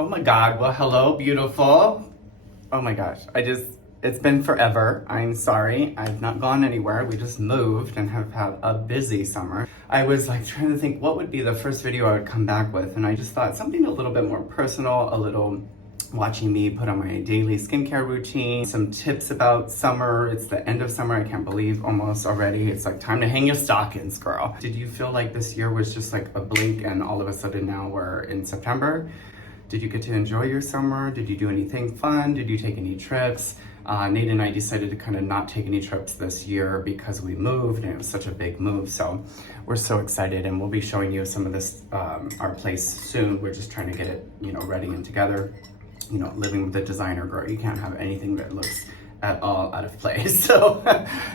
Oh my God, well, hello, beautiful. Oh my gosh, it's been forever. I'm sorry, I've not gone anywhere. We just moved and have had a busy summer. I was like trying to think what would be the first video I would come back with, and I just thought something a little bit more personal, a little watching me put on my daily skincare routine, some tips about summer. It's the end of summer, I can't believe almost already. It's like time to hang your stockings, girl. Did you feel like this year was just like a blink and all of a sudden now we're in September? Did you get to enjoy your summer? Did you do anything fun? Did you take any trips? Nate and I decided to kind of not take any trips this year because we moved and it was such a big move. So we're so excited, and we'll be showing you some of this, our place soon. We're just trying to get it, ready and together. Living with a designer girl, you can't have anything that looks at all out of place. So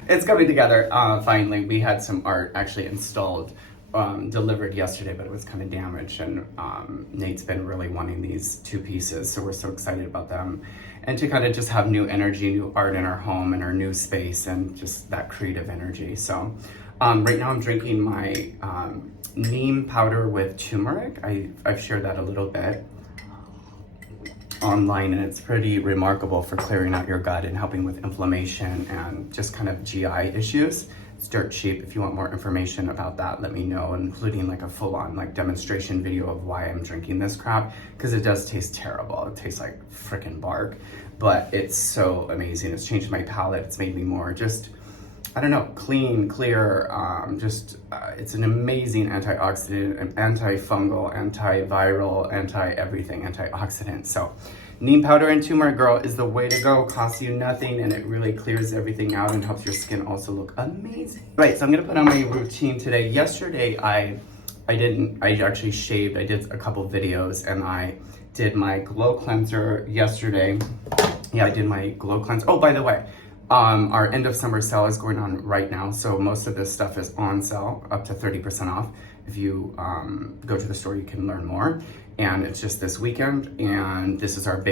it's coming together. Finally, we had some art actually installed, delivered yesterday, but it was kind of damaged, and Nate's been really wanting these two pieces, so we're so excited about them, and to kind of just have new energy, new art in our home and our new space, and just that creative energy. So right now I'm drinking my Neem Powder with turmeric. I've shared that a little bit online, and it's pretty remarkable for clearing out your gut and helping with inflammation and just kind of GI issues. It's dirt cheap. If you want more information about that, let me know, including like a full-on like demonstration video of why I'm drinking this crap, because it does taste terrible. It tastes like freaking bark, but it's so amazing. It's changed my palate. It's made me more just, I don't know, clean, clear, it's an amazing antioxidant, antifungal, antiviral, anti-everything, antioxidant. So Neem Powder and turmeric, girl, is the way to go. Costs you nothing, and it really clears everything out and helps your skin also look amazing. Right, so I'm gonna put on my routine today. Yesterday, I actually shaved. I did a couple videos, and I did my glow cleanser yesterday. Yeah, I did my glow cleanser. Oh, by the way, our end of summer sale is going on right now, so most of this stuff is on sale, up to 30% off. If you go to the store, you can learn more. And it's just this weekend, and this is our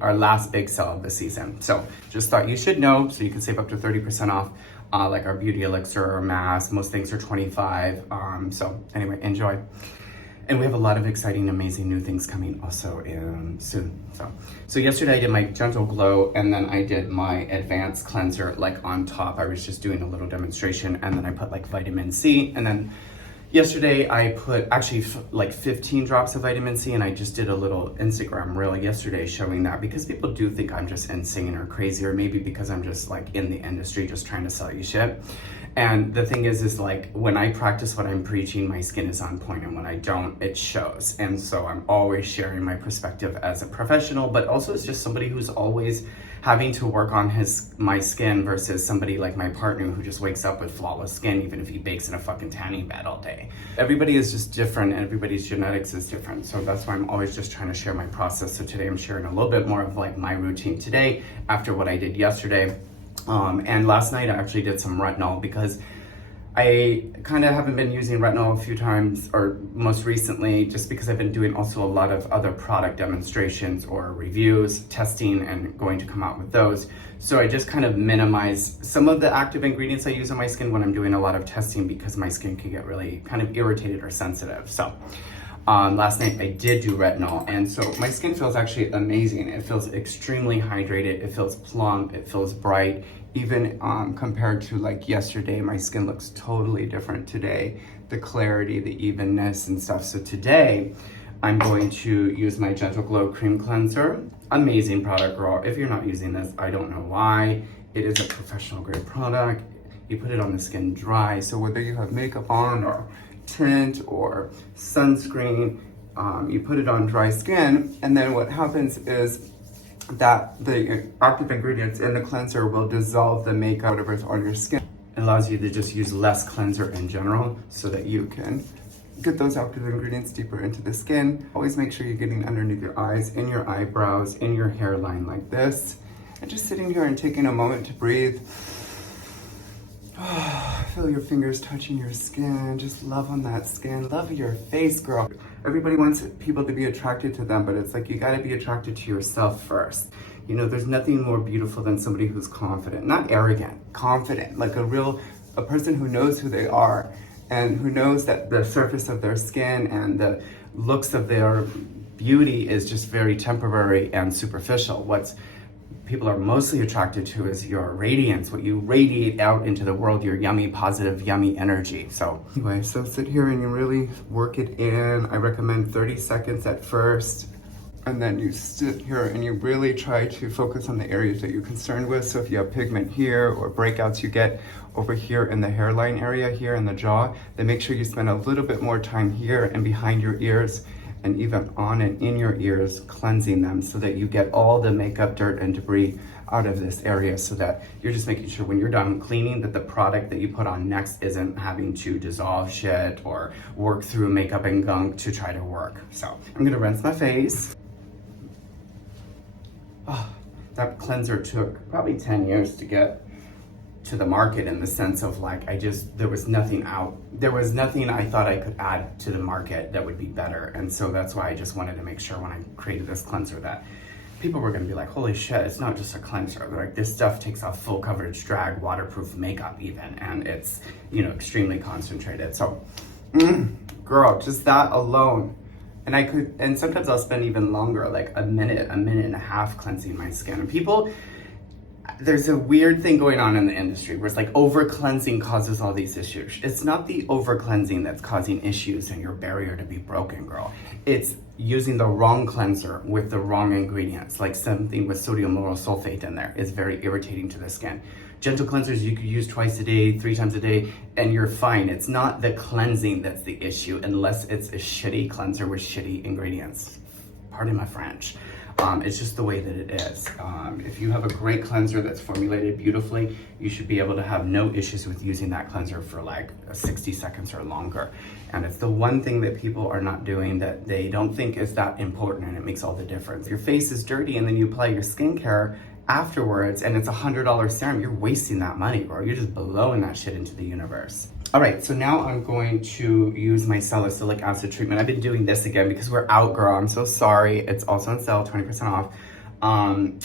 our last big sale of the season. So just thought you should know, so you can save up to 30% off, like our beauty elixir or mask. Most things are 25. So anyway, enjoy. And we have a lot of exciting, amazing new things coming also soon. So yesterday I did my gentle glow, and then I did my advanced cleanser like on top. I was just doing a little demonstration, and then I put like vitamin C, and then yesterday I put actually like 15 drops of vitamin C, and I just did a little Instagram reel yesterday showing that, because people do think I'm just insane or crazy, or maybe because I'm just like in the industry just trying to sell you shit. And the thing is like when I practice what I'm preaching, my skin is on point, and when I don't, it shows. And so I'm always sharing my perspective as a professional, but also as just somebody who's always having to work on my skin, versus somebody like my partner who just wakes up with flawless skin, even if he bakes in a fucking tanning bed all day. Everybody is just different, and everybody's genetics is different. So that's why I'm always just trying to share my process. So today I'm sharing a little bit more of like my routine today after what I did yesterday. And last night I actually did some retinol, because I kind of haven't been using retinol a few times, or most recently, just because I've been doing also a lot of other product demonstrations or reviews, testing, and going to come out with those. So I just kind of minimize some of the active ingredients I use on my skin when I'm doing a lot of testing, because my skin can get really kind of irritated or sensitive. So last night I did do retinol, and so my skin feels actually amazing. It feels extremely hydrated. It feels plump. It feels bright. Even compared to like yesterday, my skin looks totally different today. The clarity, the evenness and stuff. So today I'm going to use my Gentle Glow Cream Cleanser. Amazing product, girl. If you're not using this, I don't know why. It is a professional grade product. You put it on the skin dry. So whether you have makeup on or tint or sunscreen, you put it on dry skin, and then what happens is that the active ingredients in the cleanser will dissolve the makeup, whatever's on your skin. It allows you to just use less cleanser in general, so that you can get those active ingredients deeper into the skin. Always make sure you're getting underneath your eyes, in your eyebrows, in your hairline like this, and just sitting here and taking a moment to breathe. Feel your fingers touching your skin. Just love on that skin. Love your face, girl. Everybody wants people to be attracted to them, but it's like you gotta be attracted to yourself first. There's nothing more beautiful than somebody who's confident. Not arrogant, confident. Like a person who knows who they are, and who knows that the surface of their skin and the looks of their beauty is just very temporary and superficial. What people are mostly attracted to is your radiance, what you radiate out into the world, your yummy, positive, yummy energy. So anyway, so sit here and you really work it in. I recommend 30 seconds at first. And then you sit here and you really try to focus on the areas that you're concerned with. So if you have pigment here or breakouts you get over here in the hairline area here in the jaw, then make sure you spend a little bit more time here and behind your ears and even on and in your ears, cleansing them so that you get all the makeup, dirt, and debris out of this area, so that you're just making sure when you're done cleaning that the product that you put on next isn't having to dissolve shit or work through makeup and gunk to try to work. So I'm gonna rinse my face. Oh, that cleanser took probably 10 years to get to the market, in the sense of like, there was nothing I thought I could add to the market that would be better. And so that's why I just wanted to make sure when I created this cleanser that people were gonna be like, holy shit, it's not just a cleanser. Like, this stuff takes off full coverage drag, waterproof makeup even, and it's, you know, extremely concentrated. So, girl, just that alone. And sometimes I'll spend even longer, like a minute and a half cleansing my skin. And people, there's a weird thing going on in the industry where it's like over cleansing causes all these issues. It's not the over cleansing that's causing issues and your barrier to be broken, girl. It's using the wrong cleanser with the wrong ingredients, like something with sodium lauryl sulfate in there is very irritating to the skin. Gentle cleansers you could use twice a day, 3 times a day, and you're fine. It's not the cleansing that's the issue, unless it's a shitty cleanser with shitty ingredients. Pardon my French. It's just the way that it is. If you have a great cleanser that's formulated beautifully, you should be able to have no issues with using that cleanser for like 60 seconds or longer. And it's the one thing that people are not doing that they don't think is that important, and it makes all the difference. If your face is dirty and then you apply your skincare afterwards and it's $100 serum, you're wasting that money, bro. You're just blowing that shit into the universe. All right, so now I'm going to use my salicylic acid treatment. I've been doing this again because we're out, girl. I'm so sorry. It's also on sale, 20% off.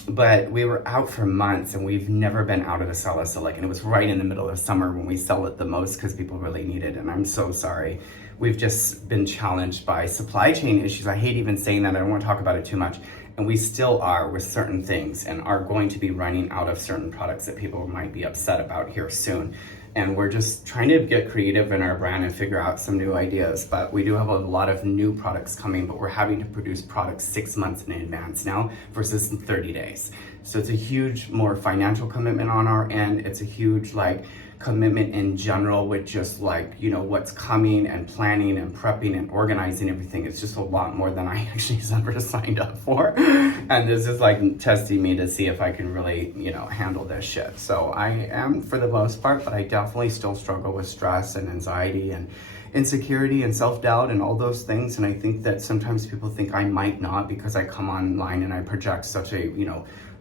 But we were out for months and we've never been out of the salicylic, and it was right in the middle of summer when we sell it the most because people really need it, and I'm so sorry. We've just been challenged by supply chain issues. I hate even saying that. I don't want to talk about it too much. And we still are with certain things, and are going to be running out of certain products that people might be upset about here soon. And we're just trying to get creative in our brand and figure out some new ideas. But we do have a lot of new products coming, but we're having to produce products 6 months in advance now versus 30 days. So it's a huge, more financial commitment on our end. It's a huge commitment in general with just what's coming and planning and prepping and organizing everything. It's just a lot more than I actually ever signed up for. And this is testing me to see if I can really, handle this shit. So I am for the most part, but I definitely still struggle with stress and anxiety and insecurity and self-doubt and all those things. And I think that sometimes people think I might not, because I come online and I project such a,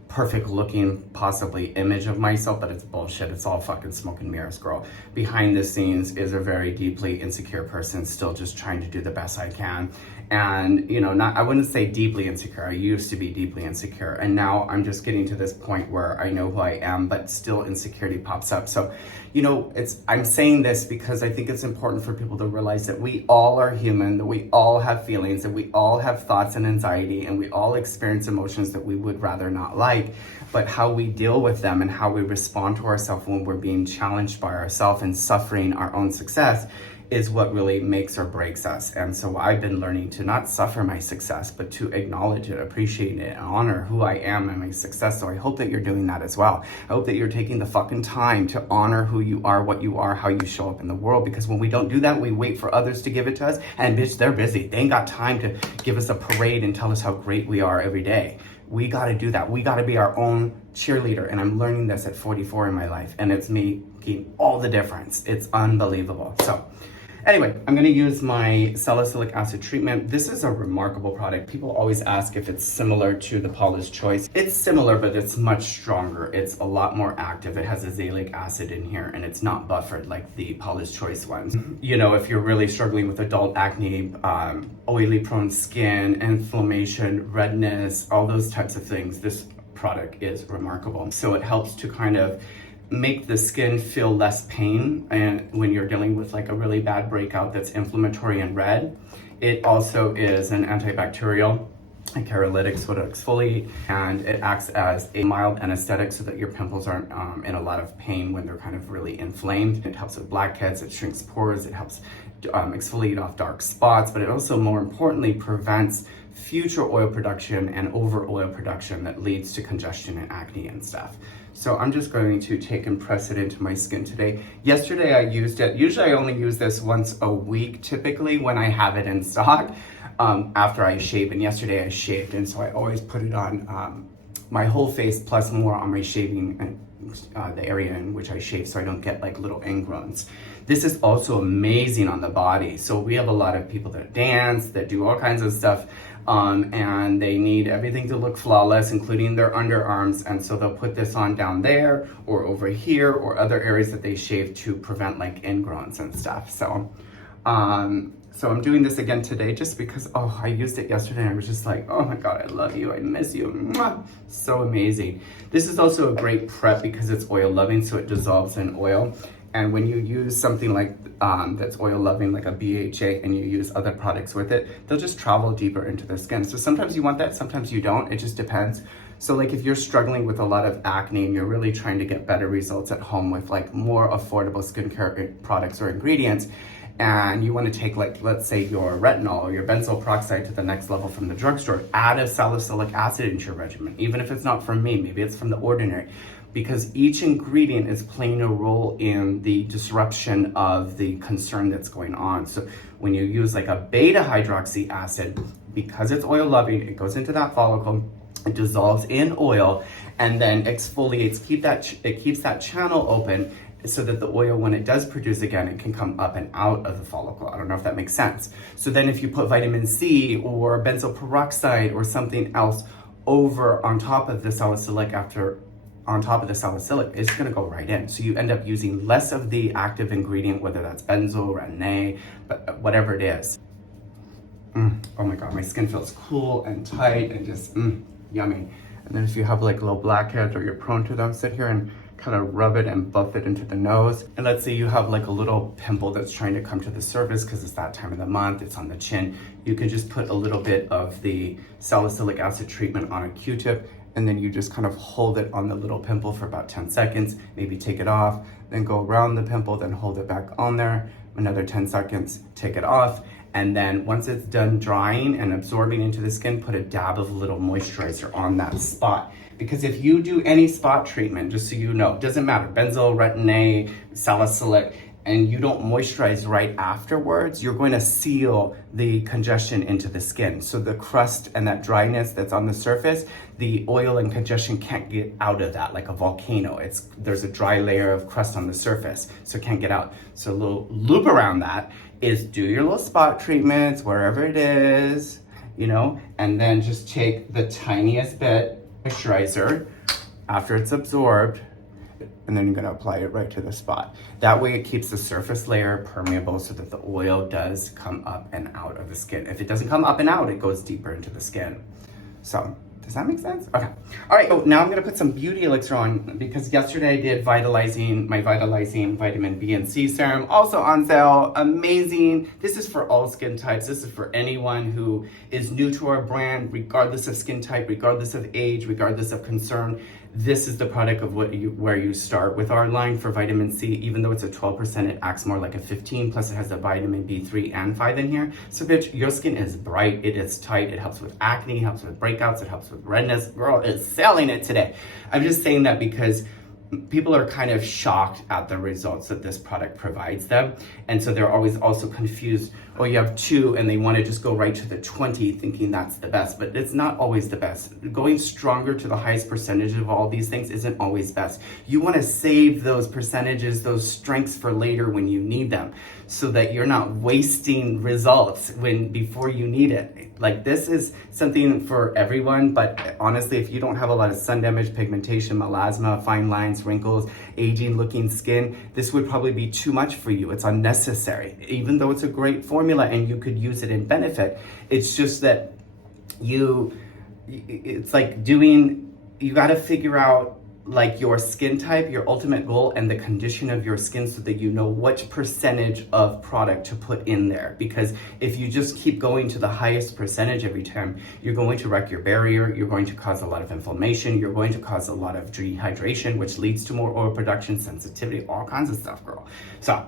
perfect looking possibly image of myself, but it's bullshit. It's all fucking smoke and mirrors, girl. Behind the scenes is a very deeply insecure person, still just trying to do the best I can. And I wouldn't say deeply insecure. I used to be deeply insecure, and now I'm just getting to this point where I know who I am, but still insecurity pops up. So I'm saying this because I think it's important for people to realize that we all are human, that we all have feelings, that we all have thoughts and anxiety, and we all experience emotions that we would rather not like. But how we deal with them and how we respond to ourselves when we're being challenged by ourselves and suffering our own success is what really makes or breaks us. And so I've been learning to not suffer my success, but to acknowledge it, appreciate it, and honor who I am and my success. So I hope that you're doing that as well. I hope that you're taking the fucking time to honor who you are, what you are, how you show up in the world. Because when we don't do that, we wait for others to give it to us. And bitch, they're busy. They ain't got time to give us a parade and tell us how great we are every day. We gotta do that. We gotta be our own cheerleader. And I'm learning this at 44 in my life. And it's making all the difference. It's unbelievable. So anyway, I'm gonna use my salicylic acid treatment. This is a remarkable product. People always ask if it's similar to the Paula's Choice. It's similar, but it's much stronger. It's a lot more active. It has azelaic acid in here, and it's not buffered like the Paula's Choice ones. If you're really struggling with adult acne, oily prone skin, inflammation, redness, all those types of things, this product is remarkable. So it helps to kind of make the skin feel less pain, and when you're dealing with a really bad breakout that's inflammatory and red, It also is an antibacterial, a catalytic soda exfoliate, and it acts as a mild anesthetic so that your pimples aren't in a lot of pain when they're kind of really inflamed. It helps with blackheads, it shrinks pores, it helps exfoliate off dark spots, but it also, more importantly, prevents future oil production and over oil production that leads to congestion and acne and stuff. So I'm just going to take and press it into my skin today. Yesterday I used it. Usually I only use this once a week, typically when I have it in stock, after I shave. And yesterday I shaved, and so I always put it on my whole face plus more on my shaving and the area in which I shave, so I don't get like little ingrowns. This is also amazing on the body. So we have a lot of people that dance, that do all kinds of stuff, and they need everything to look flawless, including their underarms. And so they'll put this on down there or over here or other areas that they shave to prevent like ingrowns and stuff. So, so I'm doing this again today just because, oh, I used it yesterday and I was just like, oh my God, I love you, I miss you. Mwah! So amazing. This is also a great prep because it's oil loving, so it dissolves in oil. And when you use something like that's oil loving, like a BHA, and you use other products with it, they'll just travel deeper into the skin. So sometimes you want that, sometimes you don't. It just depends. So like if you're struggling with a lot of acne and you're really trying to get better results at home with like more affordable skincare products or ingredients, and you want to take, like, let's say your retinol or your benzoyl peroxide to the next level from the drugstore, add a salicylic acid into your regimen. Even if it's not from me, maybe it's from The Ordinary, because each ingredient is playing a role in the disruption of the concern that's going on. So when you use like a beta hydroxy acid, because it's oil loving, it goes into that follicle, it dissolves in oil, and then exfoliates, it keeps that channel open so that the oil, when it does produce again, it can come up and out of the follicle. I don't know if that makes sense. So then if you put vitamin C or benzoyl peroxide or something else over on top of the salicylic it's gonna go right in. So you end up using less of the active ingredient, whether that's benzoyl, retin, but whatever it is. Oh my God, my skin feels cool and tight and just yummy. And then if you have like low blackheads or you're prone to them, sit here and kind of rub it and buff it into the nose. And let's say you have like a little pimple that's trying to come to the surface because it's that time of the month, it's on the chin. You can just put a little bit of the salicylic acid treatment on a Q-tip, and then you just kind of hold it on the little pimple for about 10 seconds, maybe take it off, then go around the pimple, then hold it back on there, another 10 seconds, take it off. And then once it's done drying and absorbing into the skin, put a dab of a little moisturizer on that spot. Because if you do any spot treatment, just so you know, it doesn't matter, benzoyl, retin, salicylic, and you don't moisturize right afterwards, you're going to seal the congestion into the skin. So the crust and that dryness that's on the surface, the oil and congestion can't get out of that like a volcano. There's a dry layer of crust on the surface, so it can't get out. So a little loop around that is do your little spot treatments wherever it is, you know, and then just take the tiniest bit moisturizer after it's absorbed, and then you're going to apply it right to the spot. That way it keeps the surface layer permeable so that the oil does come up and out of the skin. If it doesn't come up and out, it goes deeper into the skin. So does that make sense? Okay. All right, so now I'm gonna put some beauty elixir on because yesterday I did my Vitalizing vitamin B and C serum, also on sale, amazing. This is for all skin types. This is for anyone who is new to our brand, regardless of skin type, regardless of age, regardless of concern. This is the product of where you start with our line for vitamin C. Even though it's a 12%, it acts more like a 15, plus it has the vitamin B3 and 5 in here. So bitch, your skin is bright, it is tight, it helps with acne, it helps with breakouts, it helps with redness. Girl is selling it today. I'm just saying that because people are kind of shocked at the results that this product provides them. And so they're always also confused. Oh, you have 2 and they want to just go right to the 20 thinking that's the best, but it's not always the best. Going stronger to the highest percentage of all these things isn't always best. You want to save those percentages, those strengths for later when you need them, so that you're not wasting results before you need it. Like, this is something for everyone, but honestly, if you don't have a lot of sun damage, pigmentation, melasma, fine lines, wrinkles, aging looking skin, this would probably be too much for you. It's unnecessary. Even though it's a great formula and you could use it in benefit, it's just that it's like you got to figure out like your skin type, your ultimate goal, and the condition of your skin so that you know which percentage of product to put in there. Because if you just keep going to the highest percentage every time, you're going to wreck your barrier, you're going to cause a lot of inflammation, you're going to cause a lot of dehydration, which leads to more oil production, sensitivity, all kinds of stuff, girl. So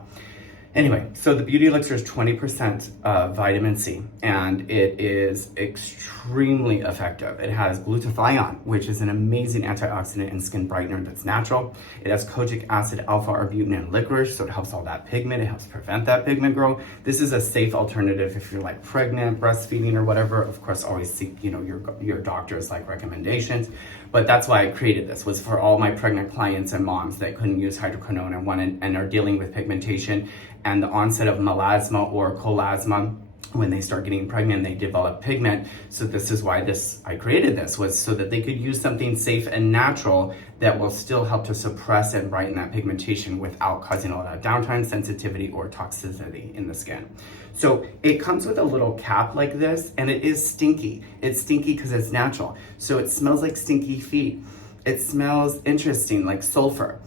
anyway, so the Beauty Elixir is 20% vitamin C, and it is extremely effective. It has glutathione, which is an amazing antioxidant and skin brightener that's natural. It has kojic acid, alpha-arbutin, and licorice, so it helps all that pigment. It helps prevent that pigment growth. This is a safe alternative if you're like pregnant, breastfeeding, or whatever. Of course, always seek, your doctor's like recommendations. But that's why I created this, was for all my pregnant clients and moms that couldn't use hydroquinone and are dealing with pigmentation and the onset of melasma or colasma. When they start getting pregnant, they develop pigment. So this is why I created this, was so that they could use something safe and natural that will still help to suppress and brighten that pigmentation without causing all that downtime, sensitivity, or toxicity in the skin. So it comes with a little cap like this, and it is stinky. It's stinky because it's natural. So it smells like stinky feet. It smells interesting, like sulfur.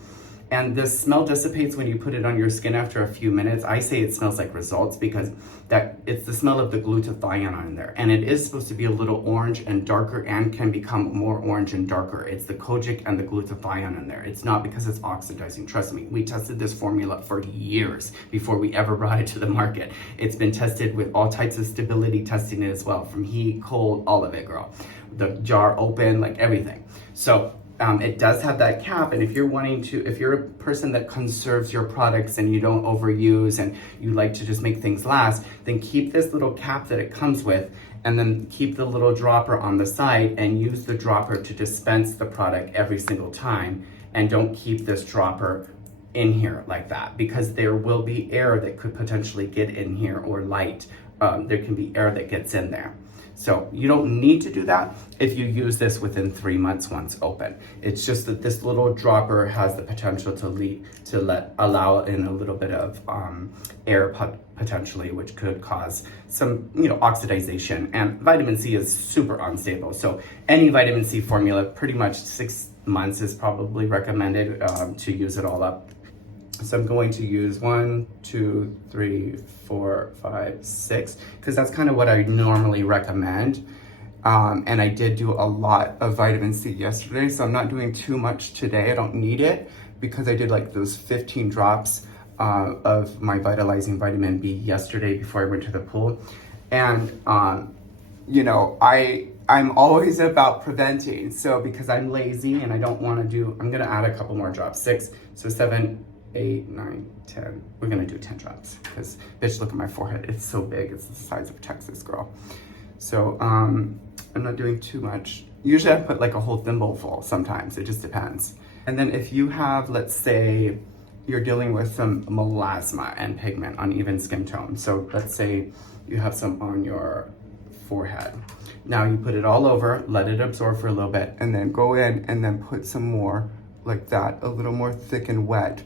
And the smell dissipates when you put it on your skin after a few minutes. I say it smells like Results because it's the smell of the glutathione on there. And it is supposed to be a little orange and darker, and can become more orange and darker. It's the kojic and the glutathione in there. It's not because it's oxidizing. Trust me, we tested this formula for years before we ever brought it to the market. It's been tested with all types of stability testing as well, from heat, cold, all of it, girl. The jar open, like everything. So it does have that cap, and if you're a person that conserves your products and you don't overuse and you like to just make things last, then keep this little cap that it comes with, and then keep the little dropper on the side and use the dropper to dispense the product every single time. And don't keep this dropper in here like that, because there will be air that could potentially get in here, or light. There can be air that gets in there. So you don't need to do that if you use this within 3 months once open. It's just that this little dropper has the potential to allow in a little bit of air potentially, which could cause some oxidization. And vitamin C is super unstable. So any vitamin C formula, pretty much 6 months is probably recommended to use it all up. So I'm going to use 1, 2, 3, 4, 5, 6, because that's kind of what I normally recommend. And I did do a lot of vitamin C yesterday, so I'm not doing too much today. I don't need it, because I did like those 15 drops of my Vitalizing vitamin B yesterday before I went to the pool. And I'm always about preventing. So because I'm lazy and I don't want to I'm gonna add a couple more drops. 6, so 7, 8, 9, 10. We're gonna do 10 drops, because bitch, look at my forehead. It's so big. It's the size of a Texas, girl. So I'm not doing too much. Usually I put like a whole thimble full. Sometimes it just depends. And then if you have, let's say you're dealing with some melasma and pigment, uneven skin tone. So let's say you have some on your forehead. Now you put it all over, let it absorb for a little bit, and then go in and then put some more like that, a little more thick and wet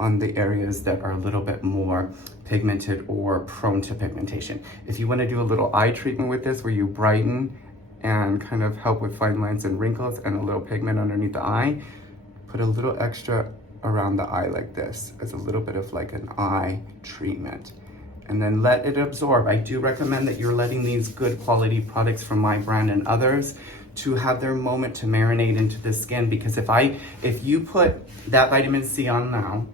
on the areas that are a little bit more pigmented or prone to pigmentation. If you want to do a little eye treatment with this, where you brighten and kind of help with fine lines and wrinkles and a little pigment underneath the eye, put a little extra around the eye like this, as a little bit of like an eye treatment. And then let it absorb. I do recommend that you're letting these good quality products from my brand and others to have their moment to marinate into the skin. Because if you put that vitamin C on now,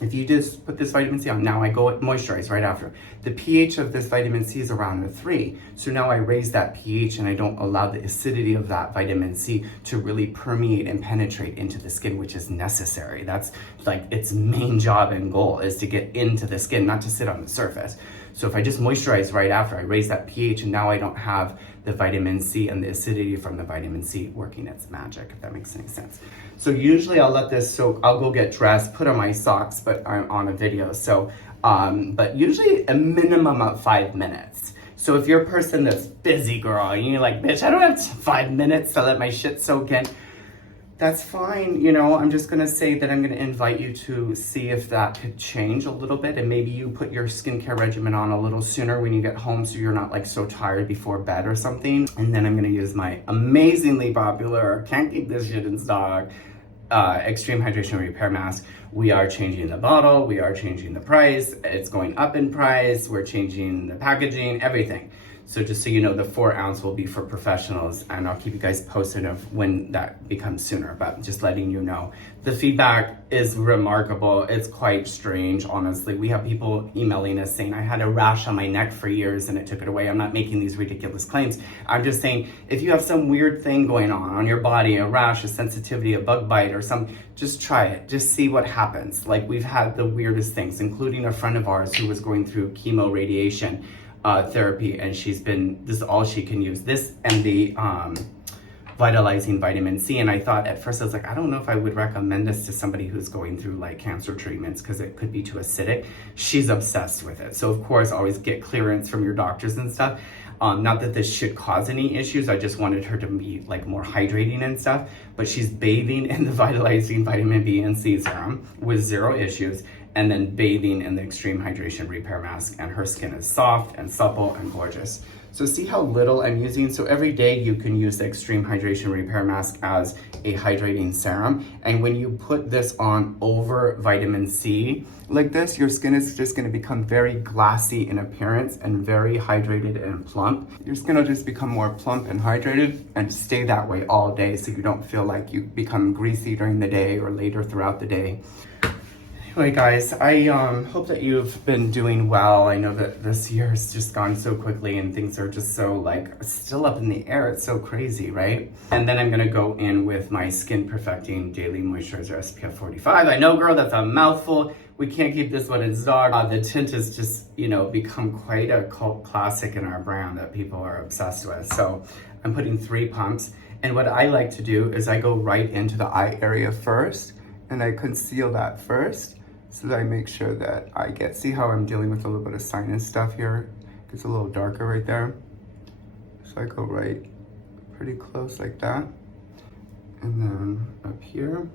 if you just put this vitamin C on, now I go moisturize right after. The pH of this vitamin C is around a 3. So now I raise that pH and I don't allow the acidity of that vitamin C to really permeate and penetrate into the skin, which is necessary. That's like its main job and goal, is to get into the skin, not to sit on the surface. So if I just moisturize right after, I raise that pH, and now I don't have the vitamin C and the acidity from the vitamin C working its magic, if that makes any sense. So usually I'll let this soak. I'll go get dressed, put on my socks, but I'm on a video. So, but usually a minimum of 5 minutes. So if you're a person that's busy, girl, and you're like, bitch, I don't have 5 minutes to let my shit soak in, that's fine. I'm just gonna say that I'm gonna invite you to see if that could change a little bit, and maybe you put your skincare regimen on a little sooner when you get home, so you're not like so tired before bed or something. And then I'm gonna use my amazingly popular, can't keep this shit in stock, Extreme Hydration Repair Mask, we are changing the bottle, we are changing the price, it's going up in price, we're changing the packaging, everything. So just so you know, the 4 ounce will be for professionals, and I'll keep you guys posted of when that becomes sooner, but just letting you know. The feedback is remarkable. It's quite strange, honestly. We have people emailing us saying, I had a rash on my neck for years and it took it away. I'm not making these ridiculous claims. I'm just saying, if you have some weird thing going on your body, a rash, a sensitivity, a bug bite or some, just try it. Just see what happens. Like, we've had the weirdest things, including a friend of ours who was going through chemo radiation therapy, and this is all she can use, this and the Vitalizing vitamin C. And I thought at first, I was like, I don't know if I would recommend this to somebody who's going through like cancer treatments because it could be too acidic. She's obsessed with it. So of course, always get clearance from your doctors and stuff. Not that this should cause any issues. I just wanted her to be like more hydrating and stuff, but she's bathing in the Vitalizing vitamin B and C serum with 0 issues, and then bathing in the Extreme Hydration Repair Mask, and her skin is soft and supple and gorgeous. So see how little I'm using? So every day you can use the Extreme Hydration Repair Mask as a hydrating serum, and when you put this on over vitamin C like this, your skin is just gonna become very glassy in appearance and very hydrated and plump. Your skin will just become more plump and hydrated and stay that way all day, so you don't feel like you become greasy during the day or later throughout the day. Anyway, guys, I hope that you've been doing well. I know that this year has just gone so quickly and things are just so like still up in the air. It's so crazy, right? And then I'm gonna go in with my Skin Perfecting Daily Moisturizer SPF 45. I know, girl, that's a mouthful. We can't keep this one in stock. The tint has just, you know, become quite a cult classic in our brand that people are obsessed with. So I'm putting 3 pumps. And what I like to do is I go right into the eye area first, and I conceal that first, so that I make sure that I see how I'm dealing with a little bit of sinus stuff here. It's a little darker right there. So I go right pretty close like that. And then up here.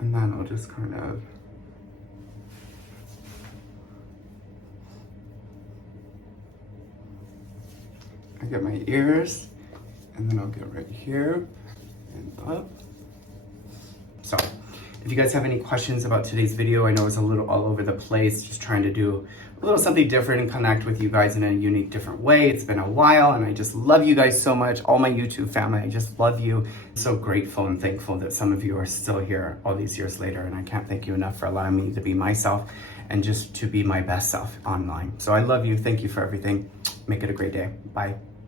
And then I'll just kind of I get my ears, and then I'll get right here and up. So if you guys have any questions about today's video, I know it's a little all over the place, just trying to do a little something different and connect with you guys in a unique, different way. It's been a while, and I just love you guys so much. All my YouTube family, I just love you. I'm so grateful and thankful that some of you are still here all these years later, and I can't thank you enough for allowing me to be myself and just to be my best self online. So I love you. Thank you for everything. Make it a great day. Bye.